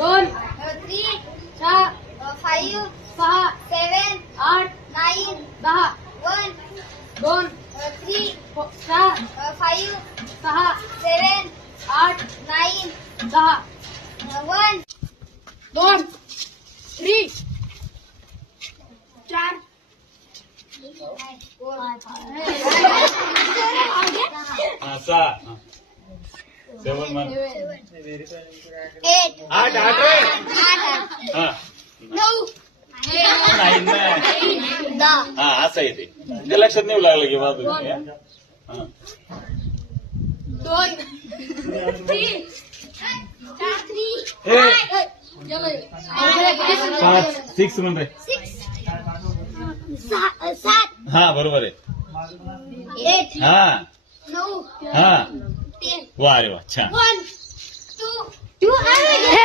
2 3 4 5 6 7 8 9 10 1 2 3 4 5 6 7 8 9 10 1 2 3 4 हा 6 7 1 8 8 8 हा 9 नाही ना 10 हा असं आहे ते लक्षात नाही लागलं की बाजू 2 3 5 6 म्हणते 7 हा बरोबर आहे 8 हा 9 हा 10 वा रे वा छान 1 2 2